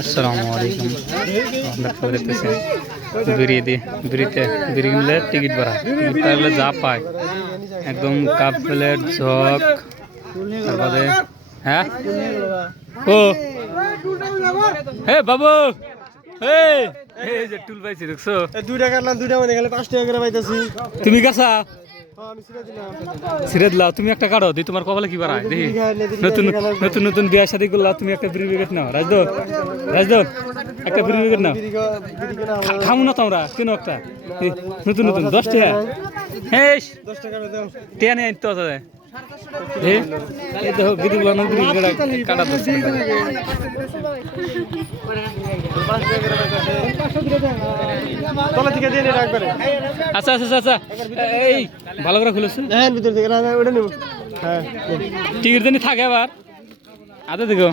আসসালামু আলাইকুম। আপনার খবর দেখতেছেন বিড়ি দিয়ে বিড়ি কিনলে টিকিট ভাড়া তাহলে যা পায় একদম কাপ প্লেট জগ তারপরে হ্যাঁ ও হে বাবু এই যে টুল পাইছি দেখছো 2 টাকা না 2 টাকা মানে গেলে 5 টাকা করে পাইতাছি। তুমি কাছা আমি সিরা দিলাম। সিরে দিলাও তুমি একটা কাটো দি তোমার কপালে কি বাড়ায় দেখি নতুন নতুন নতুন বিয়া শাদী করলা তুমি একটা বিড়ি প্যাকেট নাও রাজদো একটা বিড়ি প্যাকেট নাও খামু না তোমরা কেন একটা নতুন নতুন 10 টাকা হ্যাঁ 10 টাকা দাও। টিয়া নিয়ে আনতে হবে এই দেখো বিড়িগুলো না বিড়ি কাটা দিচ্ছে তলা থেকে দিয়ে রাখ করে। আচ্ছা আচ্ছা আচ্ছা এই ভালো করে খুলেছো হ্যাঁ ভিতর থেকে না ওটা নেব। হ্যাঁ টিকিট জানি থাকে আবার আদে দেখো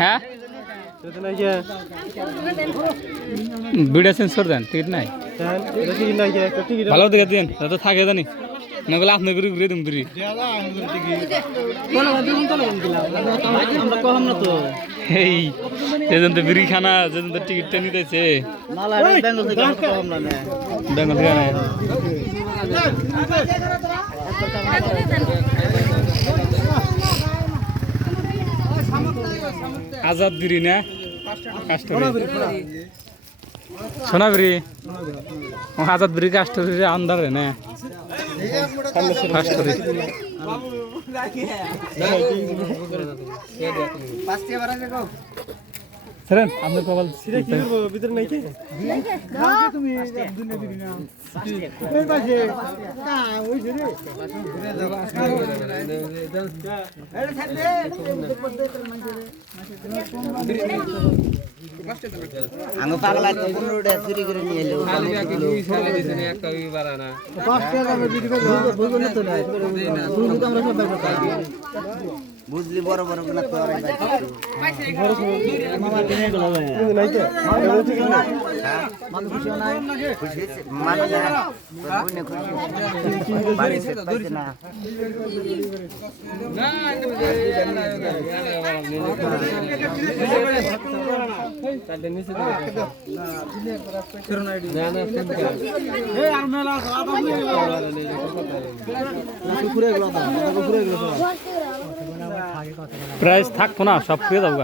হ্যাঁ সেটা নাই কি? ভিডিও চেঞ্জ করে দেন টিকিট নাই হ্যাঁ এটা কি নাই কি? একটা টিকিট ভালো দেখে দিন যাতে থাকে জানি না বলে আপনি ঘুরে ঘুরে দিন ঘুরি আমরা কম না তো। এই যেজন তো বিড়ি খানা যেজন তো টিকিটটা নিতেছে মালা বেঙ্গল থেকে কম না না। বেঙ্গল থেকে না আজাদ বিড়ি না কাস্টরি সোনা বিড়ি আজাদ বিড়ি কাস্টরি আন্দারে না কাস্টরি স্যার আপনি কপাল সিরা কি করব ভিতর নাই কি? তুমি দুনিয়া দিবি না। ওই পাশে না ওই যে আঙ্গ পাগলা তো 15 টা চুরি করে নিয়ে এলো খালি কি দুই সালে দিছেন একটা ওই বাড়া না 5 টাকা আমি ভিডিও করব বুঝো না তো না শুরু তো আমরা সব ব্যাপার বুঝলি বড় বড় গুলা তো আর বড় মামা কিনে গেল ভাই নাই কি? মামা ঠিক না। মানুষ খুশি না খুশি মানে না বুনে খুশি বাড়ি সে পাইছে না তাহলে নিচে দাও না না এই আর মেলা আদা ঘুরে গেল তো ঘুরে গেল প্রাইস থাকবো না সব ফিরে যাবো